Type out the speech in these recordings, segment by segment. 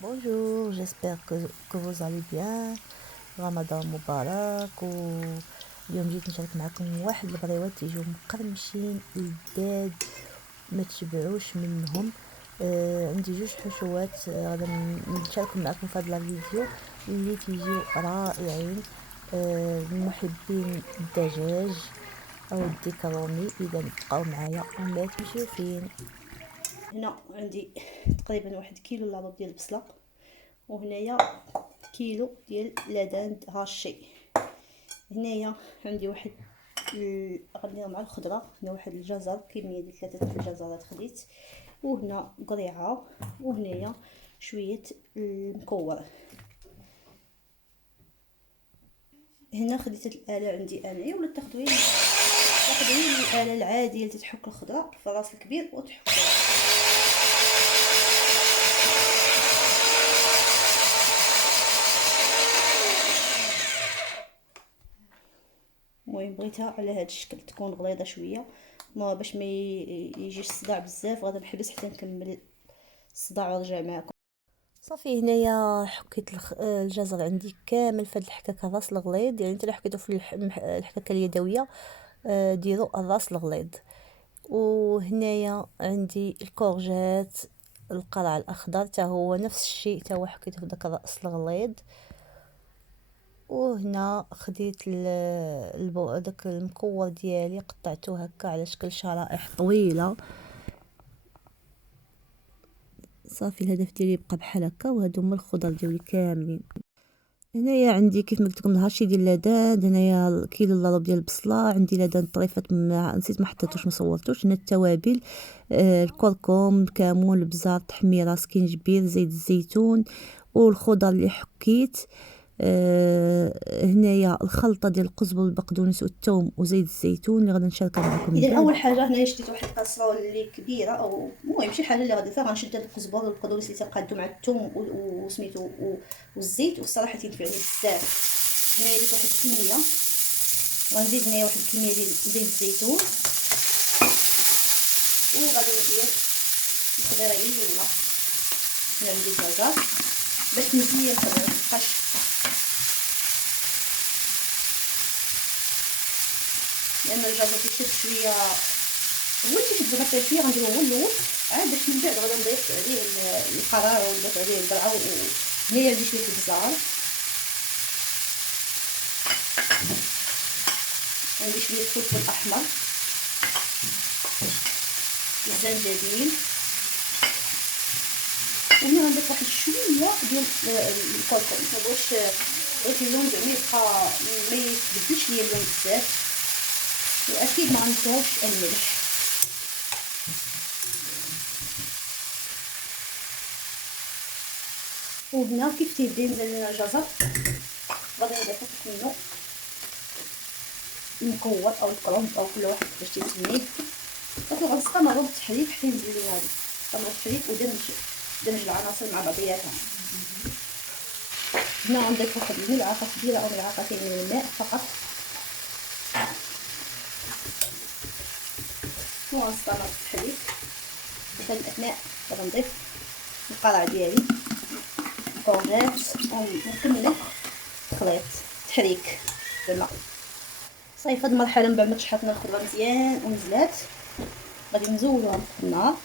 Bonjour, j'espère que vous allez bien. رمضان مبارك. واليوم جيت نشارك معكم واحد البريوات يجيو مقرمشين لذاذ ما تشبعوش منهم. عندي جوج حشوات غادا نشاركهم معكم في هذا الفيديو اللي تيجيو رائعين. المحبين الدجاج او الديك الرومي، اذا بقاو معايا وما تمشيو فين. هنا عندي تقريبا 1 كيلو الا ربع ديال البصله، وهنايا كيلو ديال لادان هاشي. هنايا عندي واحد غنديرو مع الخضره، هنا واحد الجزر، كميه ديال 3 الجزرات خديت، وهنا قريعه، وهنايا شويه المكور. هنا خديت الاله عندي انايا، ولا تاخذوا الاله العاديه اللي تحك الخضره في الراس الكبير وتحكوها. المهم بغيتها على هذا الشكل، تكون غليظه شويه، ما باش ما يجيش الصداع بزاف. غادي نحبس حتى نكمل الصداع ونرجع معكم. صافي هنايا حكيت الجزر عندي كامل في هاد الحكاكه الراس الغليظ، يعني انت اللي حكيتو في الحكاكه اليدويه ديروا الراس الغليظ. وهنايا عندي الكورجات، القرع الاخضر تا هو نفس الشيء، تا هو حكيته في داك الراس الغليظ. وهنا خديت داك المكور ديالي، قطعته هكا على شكل شرائح طويله. صافي الهدف ديالي يبقى بحال هكا، وهادو هما الخضر ديالي كاملين. هنايا عندي كيف ما قلت لكم الهاشي ديال اللداد، هنايا كيلو الا ربع ديال البصله، عندي لداد طريفات نسيت ما حطيتوش ما صورتوش. هنا التوابل، الكركم، الكمون، البزار، التحميره، سكينجبير، زيت الزيتون، والخضر اللي حكيت. هنايا الخلطه ديال القزبر والبقدونس والثوم وزيت الزيتون اللي غادي نشاركها معكم. اذا اول حاجه هنايا شديت واحد الكاسرول اللي كبيره، او المهم شي حاجه اللي غادي فيها، غنشد هاد القزبر والبقدونس اللي تنقادو مع الثوم وسميتو والزيت، والصراحه تينفعني بزاف. هنايا درت واحد الكميه، غنزيد هنايا واحد الكميه ديال زيت الزيتون، وغادي ندير الخضيره هي الاولى. هنا عندي الدجاج باش مزيان الخضيره متبقاش، لان الدجاج كيشد شويه، هو اللي تيشد غير فيه. غنديرو هو الاول، عاد باش من بعد غادي نضيف عليه القرار ونضيف عليه القرعه. وهنايا عندي شويه البزار، عندي شويه الفلفل احمر، الزنجبيل، وهنا غنضيف واحد شويه ديال الكركم. مبغيتش بغيت اللون زعما يبقى ما يتبدلش ليا اللون بزاف، واكيد ما غنساوش الملح. وهنا كيف تيبدا ينزل لنا الجزر، غادي نضيفو منه المكور او الكرنب او كل واحد باش تيسميه. صافي غنستمروا بالتحريك حتى ينزل لنا هذا، نستمروا بالتحريك ودمج العناصر مع بعضياتها. هنا غنضيف واحد الملعقه كبيره او ملعقتين من الماء فقط، وغنستمر بالتحريك. وفي هذه الاثناء غنضيف القرع ديالي، الكورجات، ونكمل الخليط تحريك بالماء. صافي هاد المرحله من بعد ما تشحطنا الخضره مزيان ونزلات، غادي نزولوها فوق النار،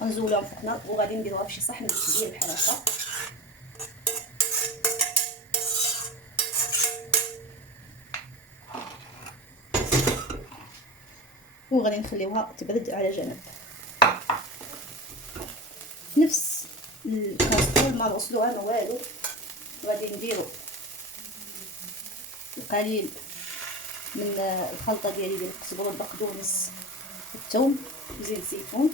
غنزولوها فوق النار، وغادي نديروها فشي صحن كبير بحال هكا. وغادي نخليوها تبرد على جنب. في نفس الكاسرول ما نغسلوها ما والو، غادي نديرو القليل من الخلطه ديالي ديال القزبر والبقدونس والثوم وزيت الزيتون.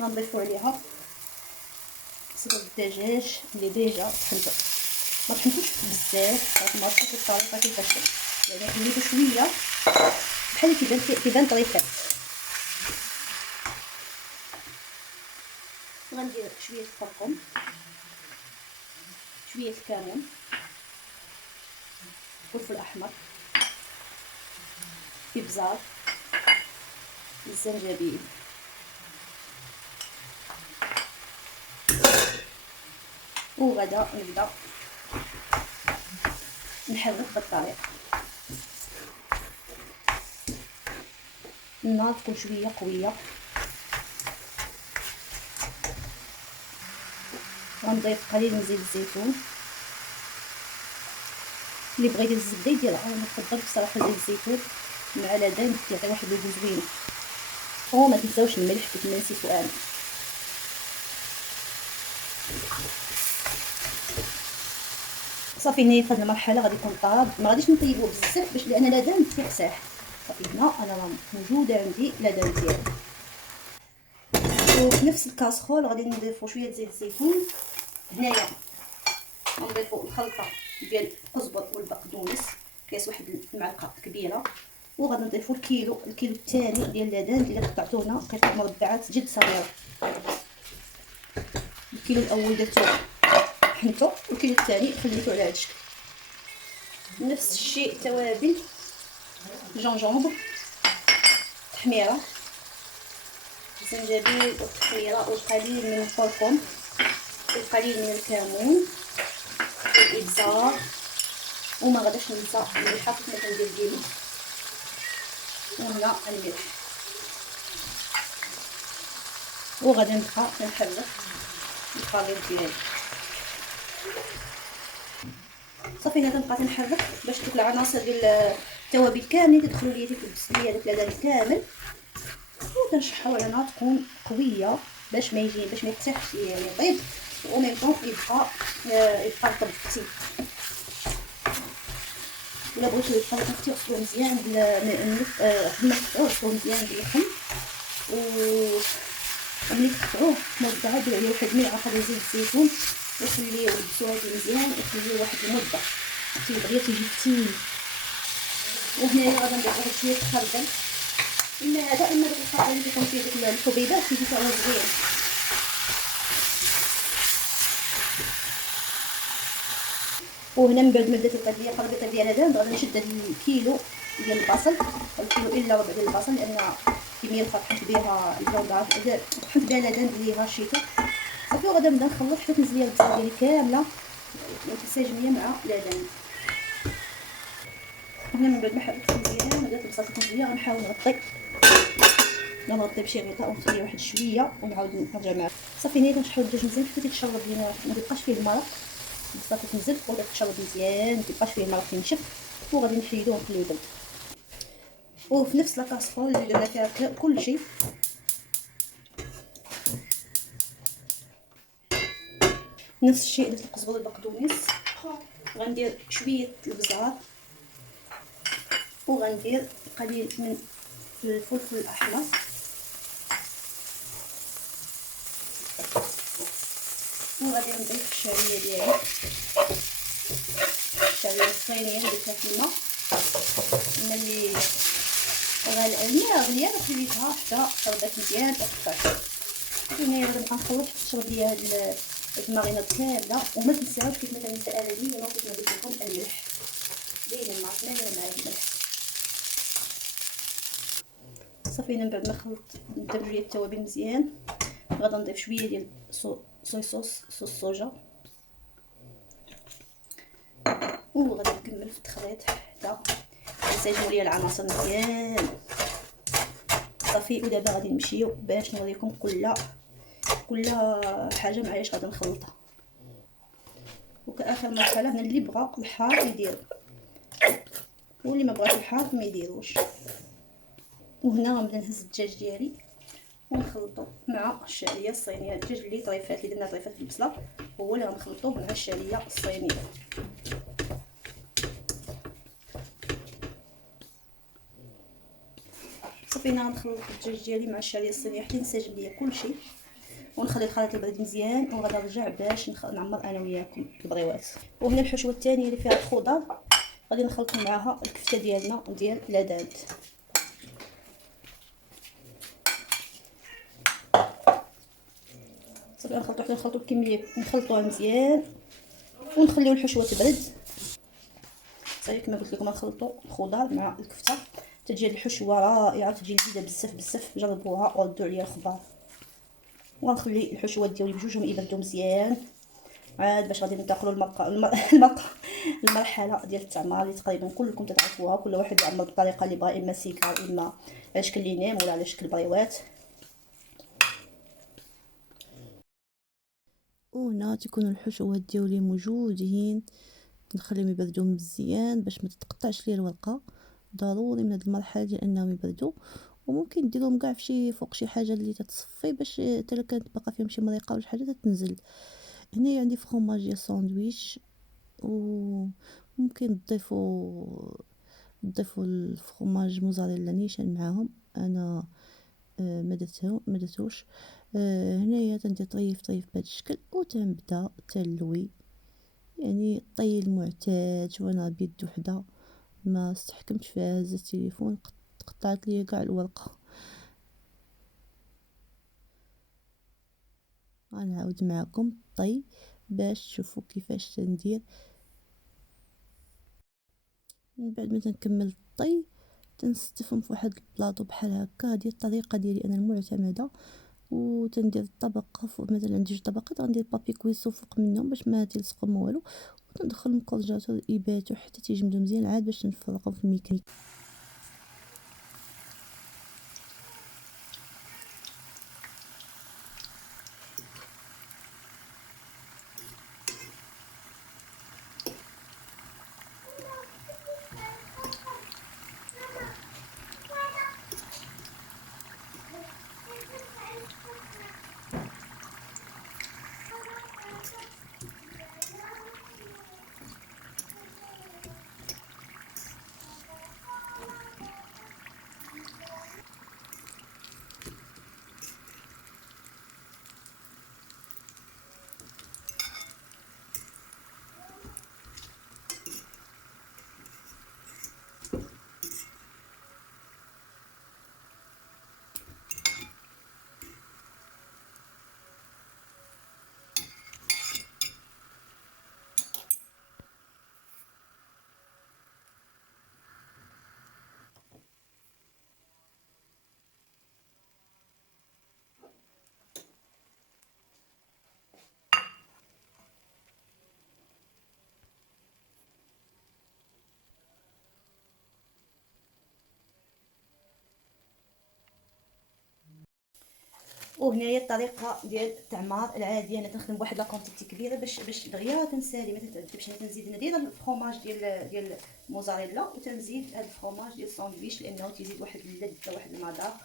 غنضيفو عليها صدور الدجاج اللي ديجا طحنته، ما طحنتوش بزاف، صافي ما طحنتوش الطريقه كيفاش، يعني خليته شويه بحال كيبان طريفات. غندير شويه الكركم، شويه الكمون، فلفل احمر، ابزار، الزنجبيل، وغدا نبدا نحرك بالطريقه. النار تكون شويه قويه. غنضيف قليل من زيت الزيتون. اللي بغى يدير الزبده يديرها، انا نفضل بصراحه زيت الزيتون مع لدان كيعطي واحد اللون زوين. وما تنساوش الملح كيف ما نسيتو انا. صافي هنايا في هذه المرحله غادي يكون طاب، ما غاديش نطيبوه بزاف باش لان لدان تيقساح. صافي هنا انا راه موجوده عندي لدان ديالي. وفي نفس الكاسرول غادي نضيفو شويه زيت الزيتون. هنايا غنضيفو الخلطه ديال القزبر والبقدونس، كاس واحد المعلقه كبيره. وغادي نضيفو الكيلو الثاني ديال اللدان اللي قطعتونا قطع مربعات جد صغيره. الكيلو الاول درتو حنتو، والكيلو الثاني خليتو على هذا الشكل. نفس الشيء التوابل، جونجومبر، تحميره، الزنجبيل والتحميره، والقليل من الكركم، والقليل من الكمون، والابزار. وما غاداش ننسى الملح كما كندير ديما. وهنا الملح. وغادي نبقى كنحرك الخليط ديالي. صافي هنا كنبقى كنحرك باش دوك العناصر ديال التوابل كاملين كيدخلوا ليا في البسليه داك اللدان كامل. وكنشحروا على نار تكون قويه باش ما يقطعش يعني يطيب، و ميم طون يبقى رطب كتير. الا بغيتو يبقى رطب غسلوه مزيان ما تقطعوش مزيان باللحم. وملي تقطعوه مربعه ديروا عليه واحد الملعقه ديال زيت الزيتون، وخليوه لبسوه هذه مزيان، وخليوه واحد المده حتى يبغي تيجي تين. وهنايا غادي نضيف واحد شويه الخردل، اما هذا اما داك الخردل اللي كيكون فيه ديك الحبيبات كيجي طعمه زوين. وهنا من بعد ما بدات القضيه الخليطه ديال هذا غادي نشد هذا الكيلو ديال البصل، الكيلو الا ربع ديال البصل، لان كميه طحنت بها البودار طحنت بها لدان اللي هاشيتو. صافي وغادي نبدا نخلط حتى تنزل ليا البصله ديالي كامله متساجميه مع لدان. هنا من بعد ما حركت مزيان بدات البصله تنزل ليا، غنحاول نغطي بشي غطاء ونخليه واحد شويه ونعاود نرجع معاه. صافي هنا كنشحروا الدجاج مزيان حتى تيتشرب لينا، ما تبقاش فيه المرق. البصله تنزل وتتشرب مزيان، ما تبقاش فيه المرق ينشف. وغادي نحيدوه ونخليوه يبرد. وفي نفس لاكاسرول اللي درنا فيها كلشي نفس الشيء درت القزبر والبقدونس. غندير شويه البزار، وغندير قليل من الفلفل الاحمر، وغادي نضيف الشعريه ديالي، الشعريه الصينيه اللي درتها في الماء. ملي الماء غليان وخليتها حتى شربات مزيان وطفات. هنا غادي نبقى نخلط حتى تشرب ليا هاد الماريناد كامله. وما تنساوش كيف ما كننسى انا ديما كيف ما قلت لكم الملح ديما مع الملح. صافي من بعد ما خلطت ندمج ليا التوابل مزيان غادي نضيف شويه ديال صوص صوص. وغادي نكمل في التخليط حتى نسجموا ليا العناصر مزيان. صافي ودابا غادي نمشيو باش نوريكم كل حاجه معايا اش غادي نخلطها. وكاخر مرحله هنا اللي بغى الحار يدير، واللي ما بغاش الحار ما يديروش. وهنا غنبدا نهز الدجاج ديالي ونخلطو مع الشعريه الصينيه. الدجاج اللي درنا طريفات في البصله هو اللي غنخلطوه مع الشعريه الصينيه. صافي هنا غنخلط الدجاج ديالي مع الشعريه الصينيه حتى ينسجم ليا كلشي، ونخلي الخليط يبرد مزيان، وغادي نرجع باش نعمر انا وياكم البغيوات. وهنا الحشوه الثانيه اللي فيها الخضر غادي نخلطوا معاها الكفته ديالنا ديال لداد. صافي نخلطوا الكميه، نخلطوها مزيان ونخليو الحشوه تبرد. صافي كما قلت لكم نخلطوا الخضر مع الكفته تجي الحشوه رائعه، تجي لذيذه بزاف. جربوها وردوا عليا الخبر. وغنخلي الحشوات ديالي بجوجهم يبردوا مزيان عاد باش غادي ننتقلوا المرحله ديال التعمار اللي تقريبا كلكم تتعرفوها. كل واحد يعمر بالطريقه اللي بغا، اما سيكار اما على شكل لينيم ولا على شكل بريوات. وهنا تيكونوا الحشوات ديالي موجودين، نخليهم يبردوا مزيان باش ما تتقطعش ليا الورقه. ضروري من هاد المرحله ديال انهم يبردوا، وممكن ديرهم كاع فوق شي حاجه اللي تتصفي باش حتى كانت باقا فيهم شي مريقه ولا شي حاجه تتنزل. هنايا عندي فرomاج ديال ساندويتش، وممكن تضيفوا الفرomاج موزاريلا نيشان معاهم. انا ما درتوش. هنايا تندير طريف بهذا الشكل وتنبدا تنلوي، يعني الطي المعتاد. شوف انا بيد وحده ما استحكمتش فيها، هزت التليفون قطعت لي كاع الورقه. غنعاود معكم الطي باش تشوفوا كيفاش تندير. من بعد ما تنكمل الطي تنستفهم في واحد البلاطو بحال هكا. هذه الطريقه ديالي انا المعتمده. وتندير الطبقه فوق، مثلا عندي جوج طبقات غندير بابي كويسو فوق منهم باش ما تلصقوا ما والو، وتندخل الكونجيلاتور يباتوا حتى تيجمدوا مزيان عاد باش نفرقهم في الميكانيك. وهنايا الطريقه ديال التعمار العاديه، انا كنخدم بواحد لاكونتيتي كبيره باش دغيا تنسالي ما تتعذبش. انا تنزيد ندير الفرomاج ديال الموزاريلا، وتنزيد هذا الفرomاج ديال الساندويتش لانه تيزيد واحد اللذه واحد المذاق.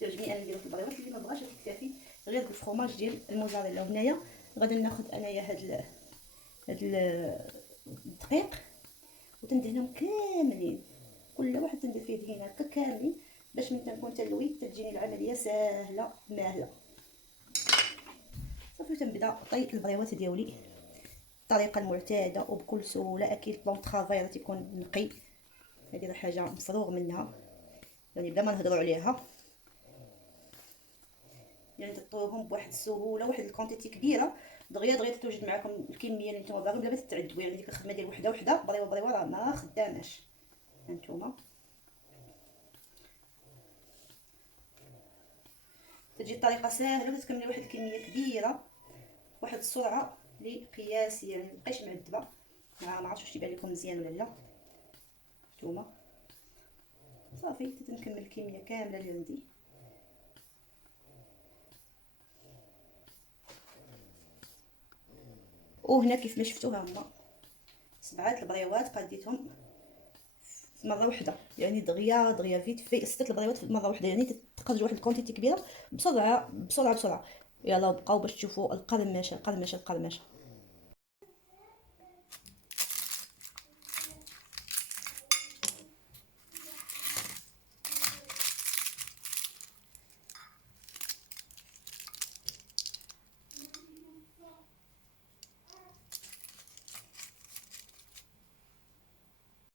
تعجبني انا نديرو في البريوات. اللي ما بغاش تكتفي غير بالفرomاج ديال الموزاريلا. وهنايا غادي ناخذ انايا هاد الدقيق وتندهنهم كاملين، كل واحد تندير فيه دهينه هكا كاملين باش من تنكون تلوي تجيني العمليه ساهله ماهله. صافي تنبدا طي البريوات ديالي الطريقه المعتاده وبكل سهوله. اكيد بلون طرافاي راه تيكون نقي، هذه راه حاجه مفروغ منها يعني بلا ما نهضروا عليها. يعني تطويوهم بواحد السهوله، واحد الكونتيتي كبيره دغيا توجد معكم الكميه اللي نتوما باغيين بلا ما تتعدوا. يعني ديك الخدمه ديال وحده بريوه راه ما خداماش. هانتوما تجي الطريقه ساهله وتكملي واحد الكميه كبيره واحد السرعه اللي قياسيه، يعني مابقايش معذبه. ما عرفتش واش تيبان لكم مزيان ولا لا. نتوما صافي تنكمل الكميه كامله اللي عندي. وهنا كيف ما شفتوا ها هما 7 البريوات قديتهم في مره واحده، يعني دغيا فيت في 6 البريوات في مره واحده. يعني تخرج واحد الكونتيتي كبيره بسرعه. يلا بقاو باش تشوفوا القرمشه.